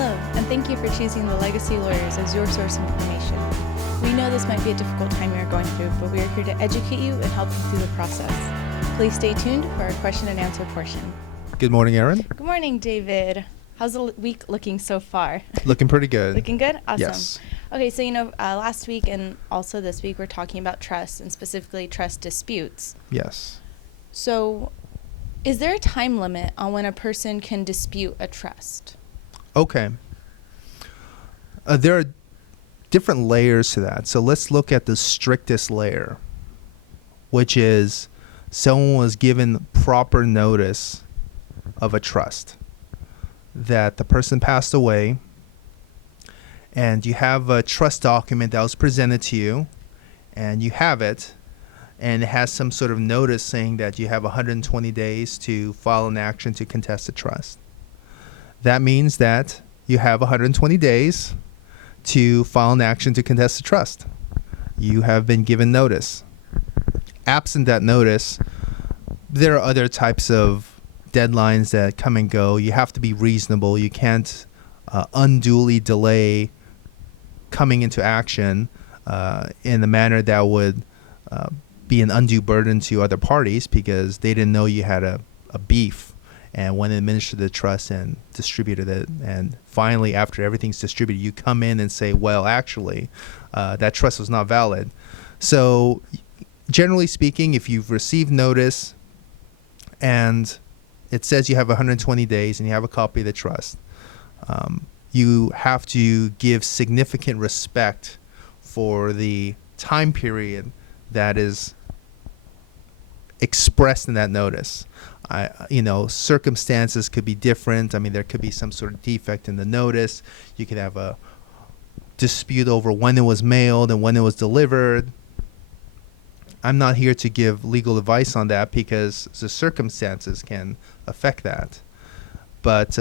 Hello, and thank you for choosing the Legacy Lawyers as your source of information. We know this might be a difficult time you are going through, but we are here to educate you and help you through the process. Please stay tuned for our question and answer portion. Good morning, Erin. Good morning, David. How's the week looking so far? Looking pretty good. Looking good? Awesome. Yes. Okay, so last week and also this week we're talking about trust and specifically trust disputes. Yes. So, is there a time limit on when a person can dispute a trust? Okay. There are different layers to that. So let's look at the strictest layer, which is someone was given proper notice of a trust, that the person passed away, and you have a trust document that was presented to you, and you have it, and it has some sort of notice saying that you have 120 days to file an action to contest the trust. That means that you have 120 days to file an action to contest the trust. You have been given notice. Absent that notice, there are other types of deadlines that come and go. You have to be reasonable. You can't unduly delay coming into action in a manner that would be an undue burden to other parties because they didn't know you had a beef and went and administered the trust and distributed it. And finally, after everything's distributed, you come in and say, well, actually, that trust was not valid. So generally speaking, if you've received notice and it says you have 120 days and you have a copy of the trust, you have to give significant respect for the time period that is expressed in that notice. Circumstances could be different. I mean, there could be some sort of defect in the notice. You could have a dispute over when it was mailed and when it was delivered. I'm not here to give legal advice on that because the circumstances can affect that. But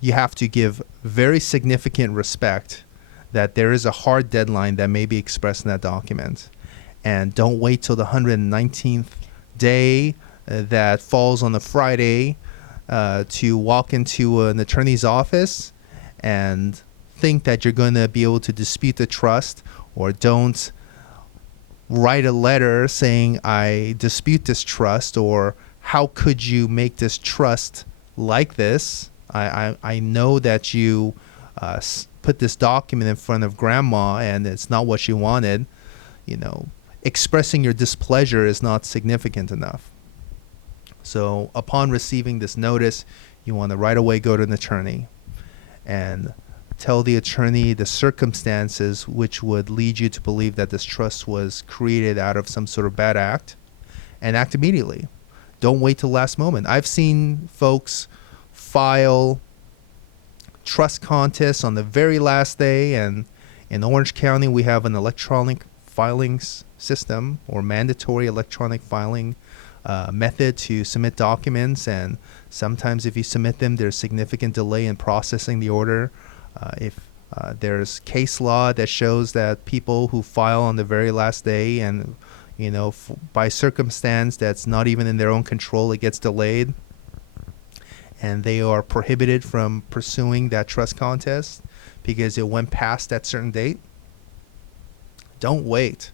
you have to give very significant respect that there is a hard deadline that may be expressed in that document. And don't wait till the 119th day that falls on a Friday to walk into an attorney's office and think that you're going to be able to dispute the trust, or don't write a letter saying I dispute this trust, or how could you make this trust like this? I know that you put this document in front of grandma and it's not what she wanted. Expressing your displeasure is not significant enough. So upon receiving this notice, you want to right away go to an attorney and tell the attorney the circumstances which would lead you to believe that this trust was created out of some sort of bad act, and act immediately. Don't wait till last moment. I've seen folks file trust contests on the very last day, and in Orange County we have an electronic filings system or mandatory electronic filing method to submit documents, and sometimes if you submit them there's significant delay in processing the order. If there's case law that shows that people who file on the very last day and by circumstance that's not even in their own control, it gets delayed and they are prohibited from pursuing that trust contest because it went past that certain date. Don't wait,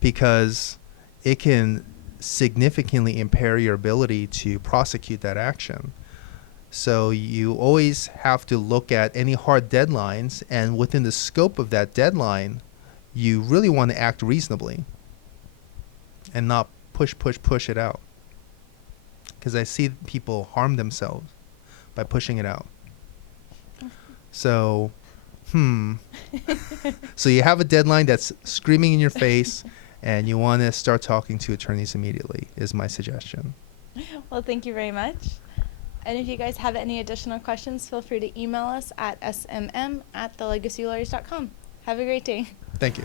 because it can significantly impair your ability to prosecute that action. So you always have to look at any hard deadlines, and within the scope of that deadline, you really want to act reasonably and not push it out. Because I see people harm themselves by pushing it out. So, so you have a deadline that's screaming in your face, and you want to start talking to attorneys immediately, is my suggestion. Well, thank you very much. And if you guys have any additional questions, feel free to email us at smm@thelegacylawyers.com. Have a great day. Thank you.